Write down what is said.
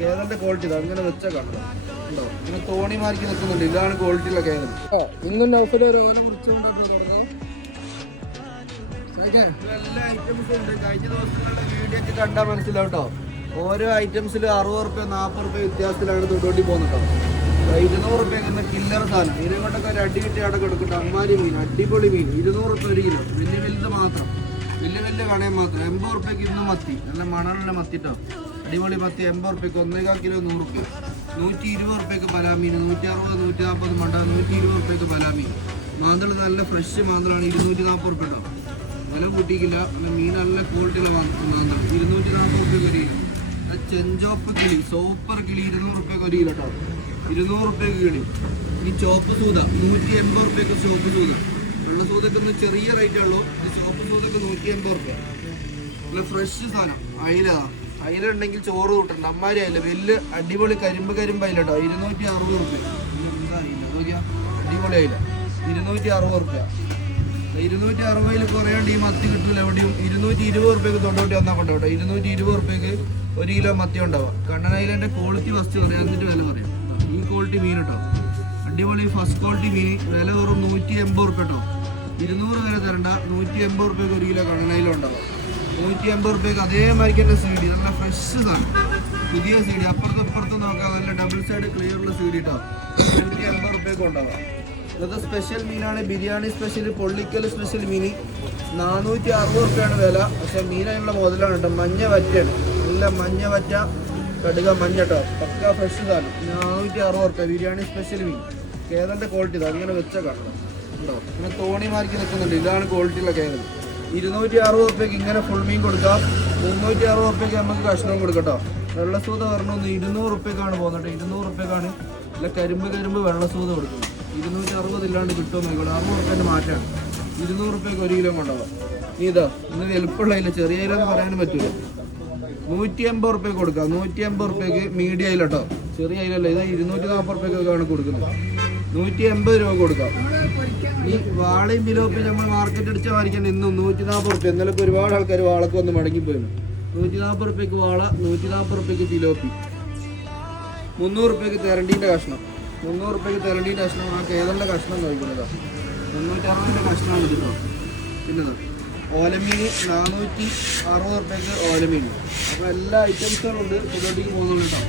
കേരളത്തിന്റെ ക്വാളിറ്റി ഇതാ അങ്ങനെ വെച്ചാൽ കാണുക ഉണ്ടോ ഇങ്ങനെ തോണി മാർക്ക് നിൽക്കുന്നുണ്ട്. ഇതാണ് ക്വാളിറ്റിയുള്ള കേരളം. ഇന്നും നൗഫല് ഒരു ഓല പിടിച്ചുകൊണ്ടാണ് തുടങ്ങും. എല്ലാ ഐറ്റംസും ഉണ്ട്. കഴിഞ്ഞ ദിവസങ്ങളിലെ വീഡിയോ ഒക്കെ കണ്ടാൽ മനസ്സിലാവും കേട്ടോ. ഓരോ ഐറ്റംസിൽ 60 റുപ്യ 40 റുപ്യ വ്യത്യാസത്തിലാണ് തൊണ്ടോട്ടി പോകുന്നത് കേട്ടോ. 200 റുപ്യക്ക് കില്ലർ സാധനം ഇതിനെ കൊണ്ടൊക്കെ ഒരു അടി കിട്ടി അവിടെ കൊടുക്കട്ടെ. അമ്മാരി മീൻ, അടിപൊളി മീൻ, 200 റുപ്യ 1 കിലോ. വലിയ വലുത് മാത്രം, വലിയ കടയും മാത്രം. 80 റുപ്യക്ക് ഇന്ന് മത്തി, നല്ല മണലുള്ള മത്തി കേട്ടോ. അടിപൊളി മത്തി 80 റുപ്യക്ക് 1.25 കിലോ 100 റുപ്യ. 120 റുപ്യക്ക് പലാമീൻ, 160 140 മണ്ട, 120 റുപ്യക്ക് പലാമീൻ. മാന്തൾ നല്ല ഫ്രഷ് മാന്തളാണ്, 240 റുപ്യ കേട്ടോ. വില കൂട്ടിക്കില്ല. മീൻ നല്ല ക്വാളിറ്റിയുള്ള മാന്തൾ 240 റുപ്യക്ക് 1 കിലോ. ചെഞ്ചോപ്പ് കിളി, സൂപ്പർ കിളി 200 റുപ്യക്ക് 1 കിലോ കേട്ടോ. 200 റുപ്യക്ക് കിളി. ഈ ചോപ്പ് സൂത 180 റുപ്യക്ക് ചോപ്പ് സൂത. വെള്ള സൂതൊക്കെ ഒന്ന് ചെറിയ റേറ്റേ ഉള്ളൂ. ചോപ്പ് സൂതൊക്കെ 180 റുപ്യ. നല്ല ഫ്രഷ് സാധനം. അയില ഉണ്ടെങ്കിൽ ചോറ് കൂട്ടണ്ട. അമ്മാരി അയില വലിയ അടിപൊളി കരിമ്പ് അയില കേട്ടോ. 260 റുപ്യ. എന്താ അയില നോക്കിയാ, അടിപൊളി അയില 260 റുപ്യ. 260 കുറയാണ്ട് ഈ മത്തി കിട്ടില്ല എവിടെയും. 220 റുപ്യക്ക് തൊണ്ടോട്ടി വന്നാൽ കൊണ്ടോ കേട്ടോ. 220 റുപ്യക്ക് 1 കിലോ മത്തി ഉണ്ടാവുക. കണ്ണനയിലെ ക്വാളിറ്റി ഫസ്റ്റ് പറയാം, എന്നിട്ട് വില പറയാം. ഈ ക്വാളിറ്റി മീൻ കേട്ടോ, അടിപൊളി ഫസ്റ്റ് ക്വാളിറ്റി മീൻ. വില വെറും 180 റുപ്യ കേട്ടോ. 200 വരെ തരണ്ട. 180 റുപ്യക്ക് 1 കിലോ കണ്ണനയിലും ഉണ്ടാവുക. 180 റുപ്യക്ക് അതേമാതിരിക്ക് തന്നെ CD, നല്ല ഫ്രഷ് സാധനം, പുതിയ CD. അപ്പുറത്തും നോക്കാം, നല്ല ഡബിൾ സൈഡ് ക്ലിയർ ഉള്ള CD കേട്ടോ. 180 റുപ്യക്ക് ഉണ്ടാവുക. ഇന്നത്തെ സ്പെഷ്യൽ മീനാണ്, ബിരിയാണി സ്പെഷ്യൽ, പൊള്ളിക്കൽ സ്പെഷ്യൽ മീൻ. 460 റുപ്യാണ് വില. പക്ഷെ മീനുള്ള മുതലാണ് കേട്ടോ. മഞ്ഞ വറ്റയാണ്, നല്ല മഞ്ഞ വറ്റ, കടുക മഞ്ഞ കേട്ടോ. പക്ക ഫ്രഷ് സാധനം. 460 റുപ്യ ബിരിയാണി സ്പെഷ്യൽ മീൻ. കേരളത്തിന്റെ ക്വാളിറ്റി ഇതാ അങ്ങനെ വെച്ചാൽ കാണണം ഉണ്ടോ. ഇങ്ങനെ തോണി മാർക്ക് നിൽക്കുന്നുണ്ട്. ഇതാണ് ക്വാളിറ്റിയുള്ള കേരളം. 260 റുപ്യക്ക് ഇങ്ങനെ ഫുൾ മീൻ കൊടുക്കാം. 360 റുപ്യക്ക് നമുക്ക് കഷ്ണവും കൊടുക്കട്ടോ. വെള്ളസൂത പറഞ്ഞൊന്ന് 200 റുപ്യക്കാണ് പോകുന്നത്. 200 റുപ്യക്കാണ് ഇല്ല കരിമ്പ് വെള്ളസൂത കൊടുക്കുന്നത്. 260 ഇല്ലാണ്ട് കിട്ടുമെന്ന് നോക്കണം. 60 റുപ്യൻ്റെ മാറ്റമാണ്. 200 റുപ്യക്ക് 1 കിലോ കൊണ്ടുപോകാം. ഇതാ ഇന്ന് വലുപ്പമുള്ള ചെറിയ ഇലെന്ന് പറയാനും പറ്റില്ല. 180 റുപ്യക്ക് കൊടുക്കാം. 180 റുപ്യക്ക് മീഡിയം അയില കേട്ടോ. ചെറിയ അയിലല്ല, ഇത് 240 റുപ്യക്കൊക്കെയാണ് കൊടുക്കുന്നത്. 180 രൂപ കൊടുക്കാം. ഈ വാളയും ബിലോപ്പി നമ്മൾ മാർക്കറ്റ് അടിച്ച വാരിക്കാൻ ഇന്നും 140 റുപ്യ. ഇന്നലെ ഒരുപാട് ആൾക്കാർ വാളക്ക് വന്ന് മടങ്ങിപ്പോയിരുന്നു. 140 റുപ്യക്ക് വാള, 140 റുപ്യക്ക് ബിലോപ്പി, 300 റുപ്യക്ക് തെരണ്ടീൻ്റെ കഷ്ണം. 300 റുപ്യക്ക് തെരണ്ടീൻ്റെ കഷ്ണം. ആ കേരളത്തിൻ്റെ കഷ്ണം നോക്കുന്നതാ. 360 കഷ്ണമാണ് കിട്ടുക. പിന്നെ ഓലമീൻ 460 റുപ്യക്ക് ഓലമീൻ. അപ്പോൾ എല്ലാ ഐറ്റംസുകളും ഉണ്ട്. പുതിയോട്ടേക്ക് പോകുന്നുണ്ട് കേട്ടോ.